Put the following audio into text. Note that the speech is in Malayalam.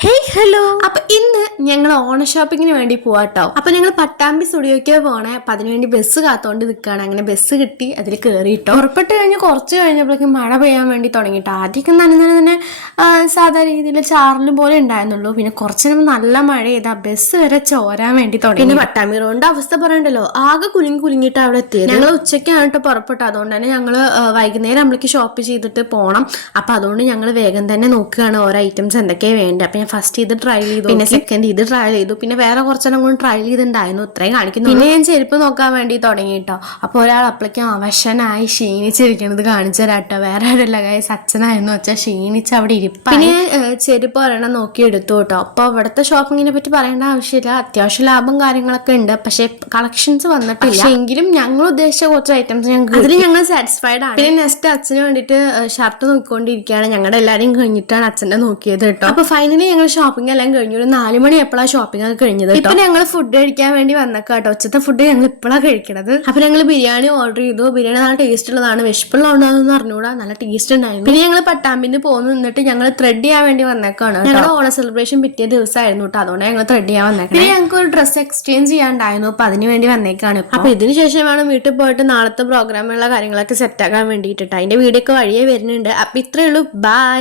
Hey hello. അപ്പൊ ഇന്ന് ഞങ്ങൾ ഓണ ഷോപ്പിങ്ങിന് വേണ്ടി പോവാട്ടോ. അപ്പൊ ഞങ്ങൾ പട്ടാമ്പി സ്റ്റുഡിയോക്ക് പോണേ. അപ്പൊ അതിനുവേണ്ടി ബസ് കാത്തോണ്ട് നിൽക്കുകയാണ് അങ്ങനെ ബസ് കിട്ടി അതിൽ കയറിയിട്ടോ പുറപ്പെട്ട് കഴിഞ്ഞ് കുറച്ച് കഴിഞ്ഞപ്പോഴേക്കും മഴ പെയ്യാൻ വേണ്ടി തുടങ്ങിയിട്ടോ ആദ്യമൊക്കെ നനഞ്ഞ തന്നെ സാധാരണ സാധാ രീതിയിൽ ചാറലും പോലെ ഉണ്ടായിരുന്നുള്ളൂ. പിന്നെ കുറച്ച് നേരം നല്ല മഴ ചെയ്താ ബസ് വരെ ചോരാൻ വേണ്ടി തുടങ്ങി. പിന്നെ പട്ടാമ്പി റോഡിന്റെ അവസ്ഥ പറയണ്ടല്ലോ. ആകെ കുലുങ്ങി കുലുങ്ങിയിട്ട് അവിടെ എത്തിയത്. ഞങ്ങൾ ഉച്ചയ്ക്കാണ് കേട്ടോ പുറപ്പെട്ടു അതുകൊണ്ട് തന്നെ ഞങ്ങൾ വൈകുന്നേരം നമ്മൾക്ക് ഷോപ്പ് ചെയ്തിട്ട് പോകണം അപ്പൊ അതുകൊണ്ട് ഞങ്ങൾ വേഗം തന്നെ നോക്കുകയാണ് ഓരോ ഐറ്റംസ് എന്തൊക്കെയാണ് വേണ്ടത്. അപ്പൊ ഞാൻ ഫസ്റ്റ് ഇത് ട്രൈ ചെയ്തു പിന്നെ സെക്കൻഡ് ഇത് ട്രൈ ചെയ്തു. പിന്നെ വേറെ കുറച്ചെണ്ണം കൂടി ട്രൈ ചെയ്തിട്ടുണ്ടായിരുന്നു. ഇത്രയും കാണിക്കുന്നു പിന്നെ ഞാൻ ചെരുപ്പ് നോക്കാൻ വേണ്ടി തുടങ്ങി കേട്ടോ അപ്പോൾ ഒരാൾ അപ്പോഴേക്കും അവശനായി ക്ഷീണിച്ചിരിക്കണത് കാണിച്ചു തരാട്ടോ. വേറെ ആരല്ല ഗൈസ് അച്ഛനായിരുന്നു. വെച്ചാൽ ക്ഷീണിച്ച് അവിടെ ഇരിപ്പാണ് പിന്നെ ചെരുപ്പ് ഒരെണ്ണം നോക്കി എടുത്തു കേട്ടോ അപ്പോൾ അവിടുത്തെ ഷോപ്പിങ്ങിനെ പറ്റി പറയേണ്ട ആവശ്യമില്ല. അത്യാവശ്യം ലാഭം കാര്യങ്ങളൊക്കെ ഉണ്ട്. പക്ഷേ കളക്ഷൻസ് വന്നിട്ടില്ല. എങ്കിലും ഞങ്ങൾ ഉദ്ദേശിച്ച കുറച്ച് ഐറ്റംസ് ഞങ്ങൾക്ക് അതിൽ ഞങ്ങൾ സാറ്റിസ്ഫൈഡ് ആണ്. പിന്നെ നെക്സ്റ്റ് അച്ഛന് വേണ്ടിട്ട് ഷർട്ട് നോക്കിക്കൊണ്ടിരിക്കുകയാണ്. ഞങ്ങളുടെ എല്ലാവരെയും കഴിഞ്ഞിട്ടാണ് അച്ഛന്റെ നോക്കിയത് കേട്ടോ അപ്പോൾ ഫൈനലി ഞങ്ങൾ ഷോപ്പിംഗ് എല്ലാം കഴിഞ്ഞു. ഒരു നാല് മണി എപ്പോഴാണ് ഷോപ്പിംഗ് ഒക്കെ കഴിഞ്ഞത് ഇപ്പൊ ഞങ്ങൾ ഫുഡ് കഴിക്കാൻ വേണ്ടി വന്നേക്കാം കേട്ടോ ഉച്ചത്തെ ഫുഡ് ഞങ്ങൾ ഇപ്പോഴാണ് കഴിക്കണത്. അപ്പൊ ഞങ്ങൾ ബിരിയാണി ഓർഡർ ചെയ്തു. ബിരിയാണി നല്ല ടേസ്റ്റ് ഉള്ളതാണ്. വിശപ്പുള്ളതാണെന്ന് അറിഞ്ഞൂടാ. നല്ല ടേസ്റ്റ് ഉണ്ടായിരുന്നു. പിന്നെ ഞങ്ങൾ പട്ടാമ്പിന് പോകുന്നു നിന്നിട്ട് ഞങ്ങൾ ത്രെഡ് ചെയ്യാൻ വേണ്ടി വന്നേക്കാണ് ഞങ്ങളുടെ ഓണ സെലിബ്രേഷൻ പിറ്റേ ദിവസമായിരുന്നു കേട്ടോ അതുകൊണ്ട് ഞങ്ങൾ ത്രെഡ് ചെയ്യാൻ വന്നേക്കാം പിന്നെ ഞങ്ങൾക്ക് ഒരു ഡ്രസ്സ് എക്സ്ചേഞ്ച് ചെയ്യാണ്ടായിരുന്നു. അപ്പൊ അതിന് വേണ്ടി വന്നേക്കാണ് അപ്പൊ ഇതിന് ശേഷമാണ് വീട്ടിൽ പോയിട്ട് നാളത്തെ പ്രോഗ്രാമുള്ള കാര്യങ്ങളൊക്കെ സെറ്റ് ആക്കാൻ വേണ്ടിയിട്ട് അതിന്റെ വീഡിയോ ഒക്കെ വഴിയേ വരുന്നുണ്ട്. അപ്പൊ ഇത്രയേ ഉള്ളൂ. ബൈ